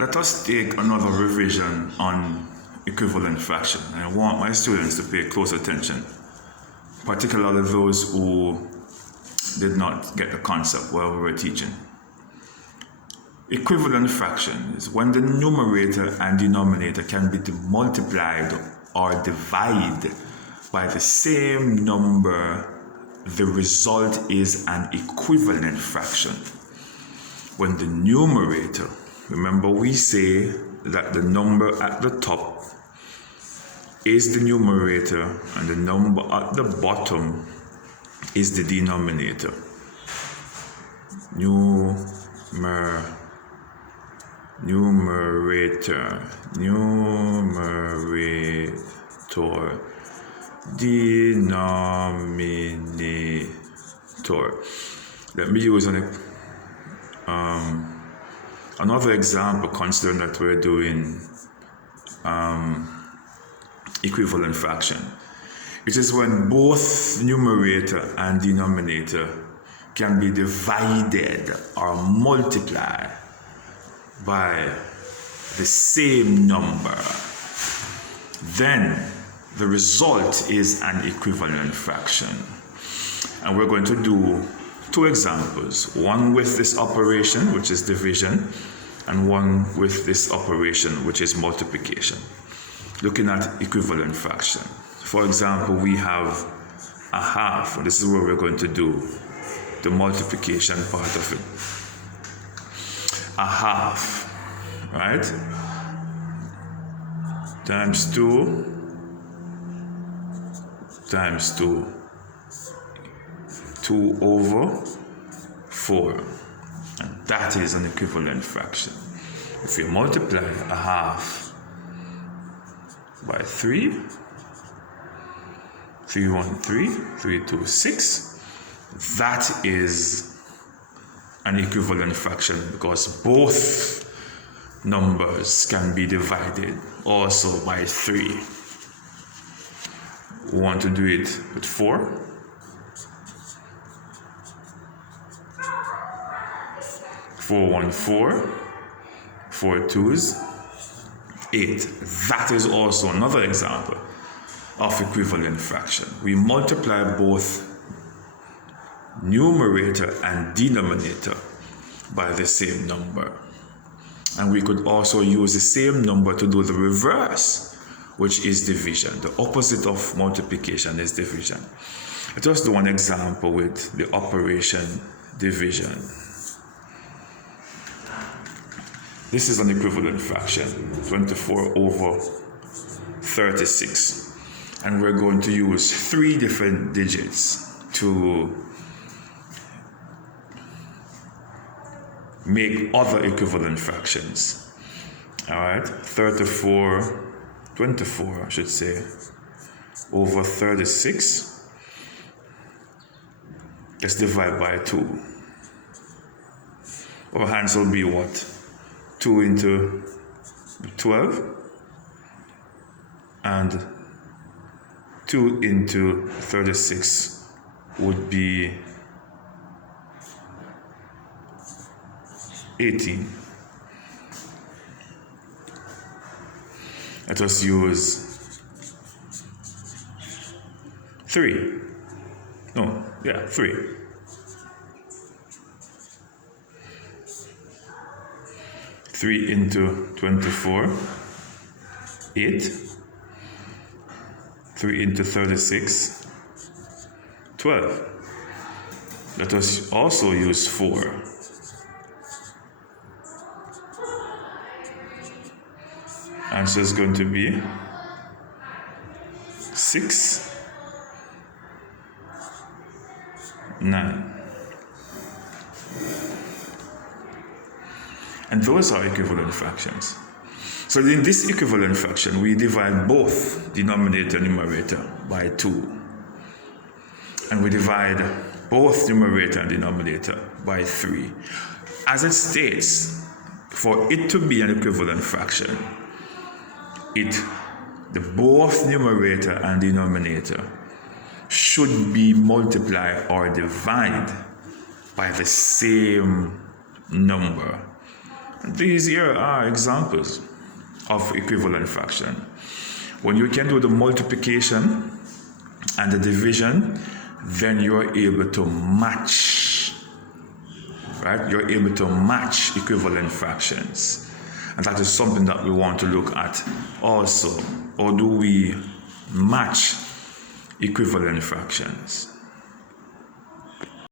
let us take another revision on equivalent fraction. I want my students to pay close attention, particularly those who did not get the concept while we were teaching. Equivalent fraction is when the numerator and denominator can be multiplied or divided by the same number. The result is an equivalent fraction. When the numerator, remember we say that the number at the top is the numerator and the number at the bottom is the denominator. Numerator, denominator. Let me use another example, considering that we're doing equivalent fraction. It is when both numerator and denominator can be divided or multiplied by the same number. Then the result is an equivalent fraction. And we're going to do two examples, one with this operation, which is division, and one with this operation, which is multiplication, looking at equivalent fraction. For example, we have a half, and this is where we're going to do the multiplication part of it. A half, right, times 2 times 2, 2 over 4, and that is an equivalent fraction. If you multiply a half by 3, 3 1 3, 3 2 6, that is an equivalent fraction because both numbers can be divided also by 3. We want to do it with 4. 4 1 4, 4 2s 8. That is also another example of equivalent fraction. We multiply both numerator and denominator by the same number. And we could also use the same number to do the reverse, which is division. The opposite of multiplication is division. Let us do one example with the operation division. This is an equivalent fraction, 24 over 36. And we're going to use 3 different digits to make other equivalent fractions. All right, 24, I should say, over 36. Let's divide by 2. Our hands will be what? 2 into 12 and 2 into 36 would be 18. Let us use 3. 3. 3 into 24, 8. 3 into 36, 12. Let us also use 4. Answer is going to be 6, 9. And those are equivalent fractions. So in this equivalent fraction, we divide both denominator and numerator by 2. And we divide both numerator and denominator by 3. As it states, for it to be an equivalent fraction, the both numerator and denominator should be multiplied or divided by the same number. These here are examples of equivalent fraction. When you can do the multiplication and the division, then you're able to match, right? You're able to match equivalent fractions. And that is something that we want to look at also. Or do we match equivalent fractions?